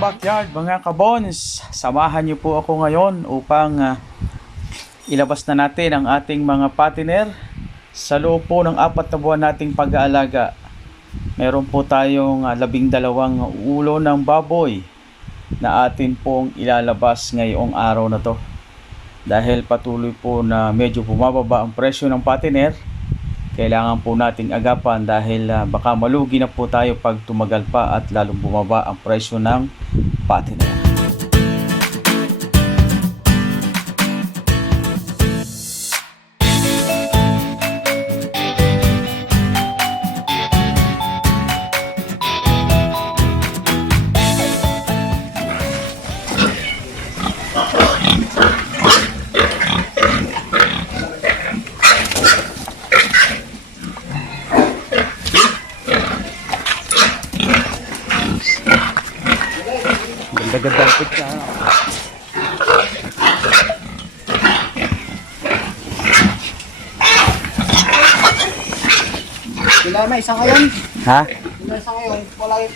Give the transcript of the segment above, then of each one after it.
backyard, mga kabons, samahan niyo po ako ngayon upang ilabas na natin ang ating mga patiner sa loob po ng 4 na buwan nating pag-aalaga. Meron po tayong 12 ulo ng baboy na atin pong ilalabas ngayong araw na to. Dahil patuloy po na medyo bumababa ang presyo ng patiner, kailangan po nating agapan dahil baka malugi na po tayo pag tumagal pa at lalong bumaba ang presyo ng patiner. Ganda-ganda ang pizza. Wala na, isa ngayon. Ha? Wala isa ngayon. Wala yun.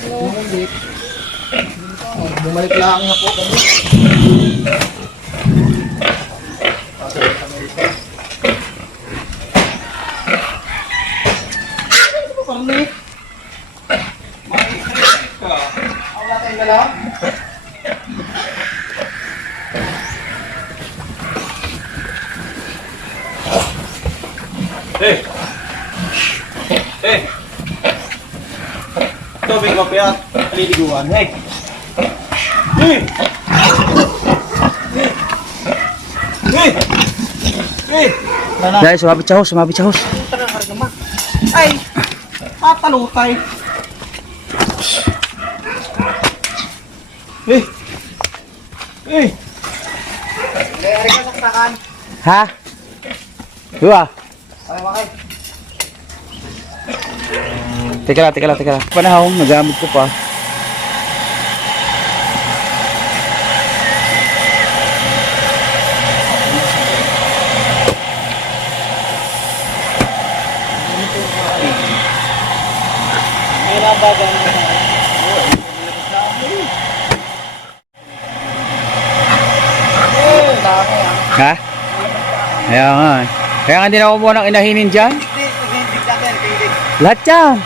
Bumalik. Bumalik lang nga po kami. Ano ba kami? Wala tayong dala? Tubig mo piyat, paliliguan. Hey! Hey! Hey! Hey! Dahil sumabit sa house. Ay! Tatalutay! Hey! Hey! Kaya ka saksakan. Ha? Dua. Ay, bakit? Teka lang. Panahon, nagamit ko pa. May nabaga na. Ha? Kaya nga. Kaya nga hindi na ako muna ng inahinin dyan. Lahat yan.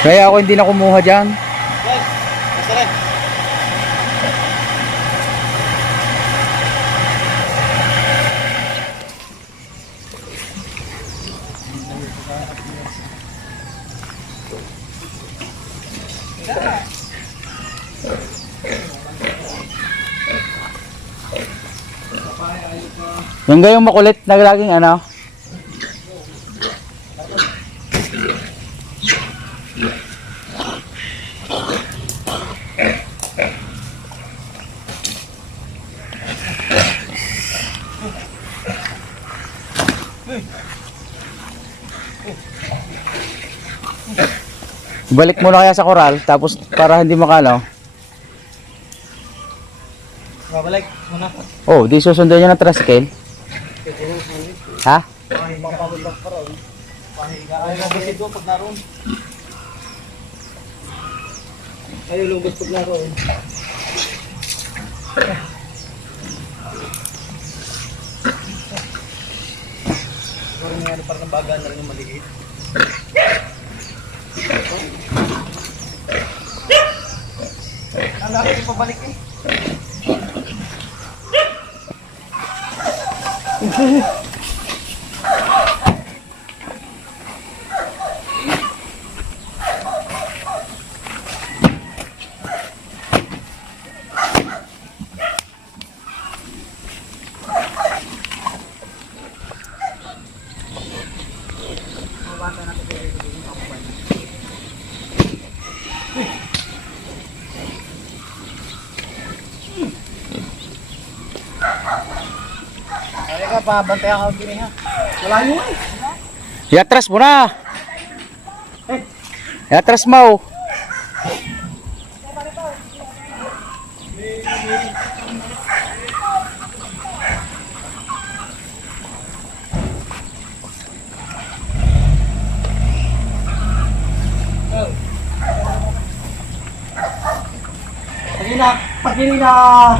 Kaya ako hindi na kumuha dyan. Yung gayong makulit na laging ano. Balik mo na kaya sa koral tapos para hindi makalaw. Babalik muna. Oh, di susundan niya ng tricycle. Ha? Ay, mapapagod pa rin. Pahiga. Ay, mabusid doon pag naroon. Kayo lugos pag naroon. Parang may ano, parang baga na rin yung maliit. Ang laki yung pabalik eh. Ay ka pa, bantay ako gini ha. Wala yun eh. Iatras mo na. Iatras mo. pag hindi na...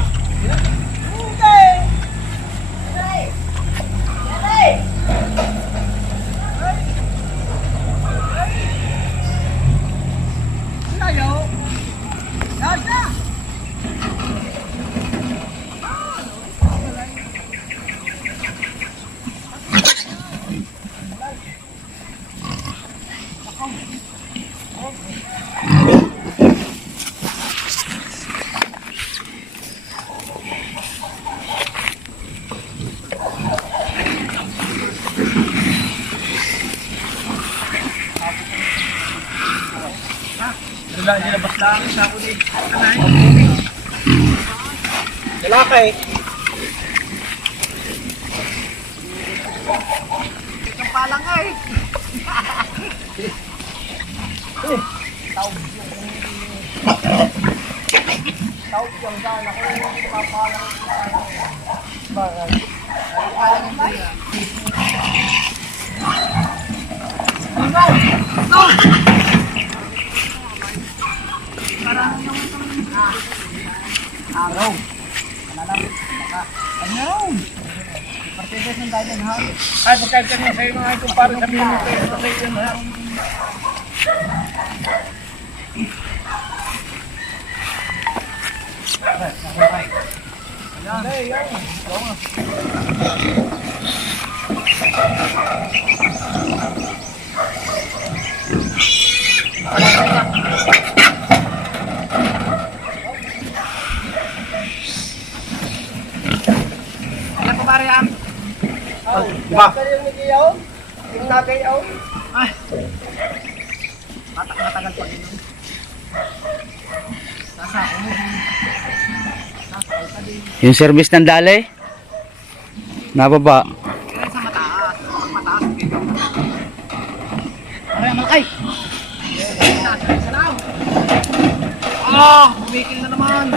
Nilabas lang sa ako din. Lalaki. Itong palang ay. Tawag yung saan ako yung papalang. Bakit? Ay, palang yung tayo. Araw. Araw. Partidas ng dagan ha. Ay, pagkain ka nga sa'yo mga itong para sa minute. Ito sa'yo yun ha. Ano pa pare am? Diba? Yung nigiyaw? Yung nagayaw? Ay. Matagal pa din. Sasa ako mo. Sasakay ka din. Yung service ng dali? Nababa. Yan sa mataas. Pag mataas dito. Pare malakay. Salam. Ah, kumikil na naman.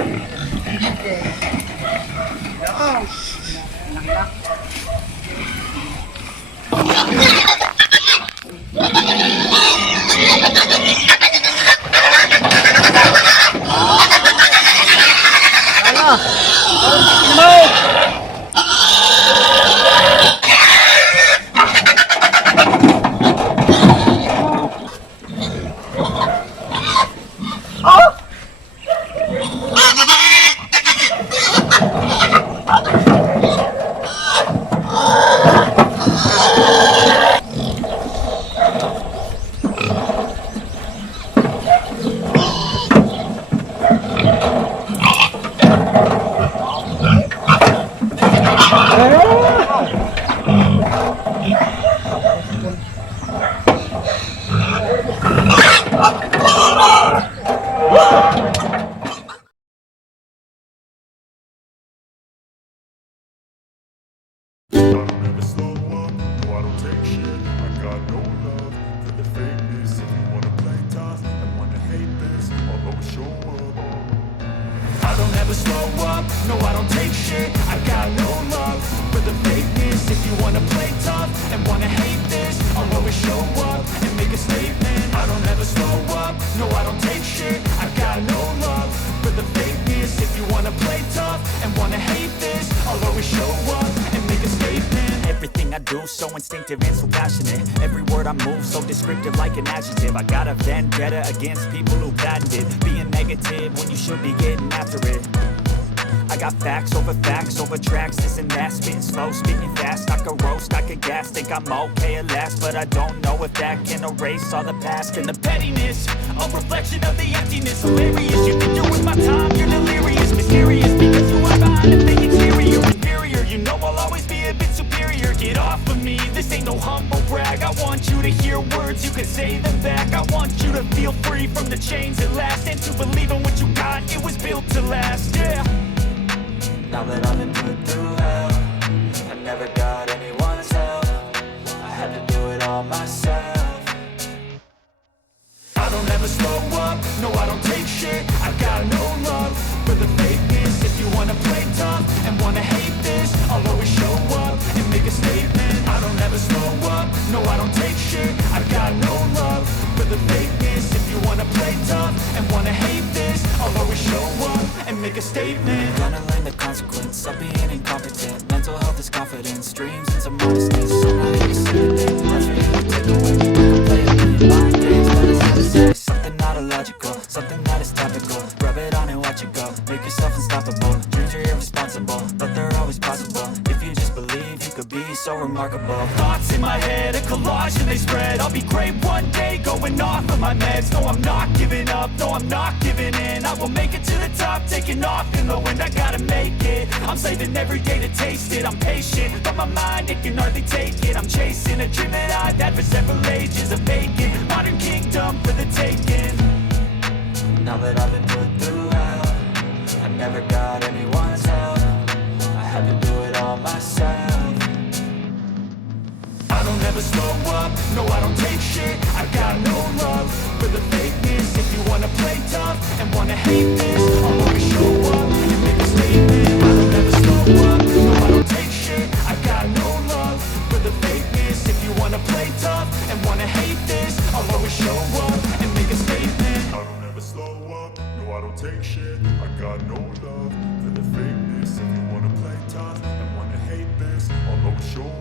Yaw. Nakita. I don't ever slow up, no I don't take shit. I got no love for the fakeness. If you wanna play tough and wanna hate this, I'll always show up and make a statement. I don't ever slow up, no I don't take shit. I got no love for the fakeness. If you wanna play tough and wanna hate this, I'll always show up and make a statement. Everything I do so instinctive and so passionate. Every word I move so descriptive like an adjective. I got a vendetta against people who patented being negative when you should be getting after it. I got facts over tracks, this and that. Spitting slow, speaking fast, I could roast, I could gas. Think I'm okay at last, but I don't know if that can erase all the past. And the pettiness, a reflection of the emptiness. Hilarious, you think you're with my time, you're delirious. Mysterious, because you are behind the fake exterior. Inferior, you know I'll always be a bit superior. Get off of me, this ain't no humble brag. I want you to hear words, you can say them back. I want you to feel free from the chains at last, and to believe in what you got, it was built to last, yeah. Now that I've been put through hell, I never got anyone's help. I had to do it all myself. I don't ever slow up, no I don't take shit. I got no love for the fakeness. If you wanna play tough and wanna hate this, I'll always show up and make a statement. I don't ever slow up, no I don't take shit. I got no love for the fakeness. If you wanna play tough and wanna hate this, I'll always show up and make a statement. Gonna learn the consequence of being incompetent. Mental health is confidence, dreams and some modesty. So now you can see the things left for you to take away. You can play a million mind games, but it's not to say something not illogical, something that is topical. Rub it on and watch it go, make yourself unstoppable. Dreams are irresponsible, but they're always possible. If you just believe, you could be so remarkable. Thoughts in my head, a collage and they spread. I'll be great one day, going off of my meds. No, I'm not giving up, no, I'm not giving in. I will make it to the top, taking off in the wind. I gotta make it, I'm saving every day to taste it. I'm patient, but my mind, it can hardly take it. I'm chasing a dream that I've had for several ages. A vacant, modern kingdom for the taking. Now that I've been put through hell, I never got anyone's help. I had to do it all myself. I don't ever slow up, no I don't take shit. I got no love for the fakeness. If you wanna play tough and wanna hate this, I'll always show up and make a statement. I don't ever slow up, no I don't take shit. I got no love for the fakeness. If you wanna play tough and wanna hate this, I'll always show up and make a statement. I don't ever slow up, no I don't take shit. I got no love for the fakeness. If you wanna play tough and wanna hate this, I'll always show up.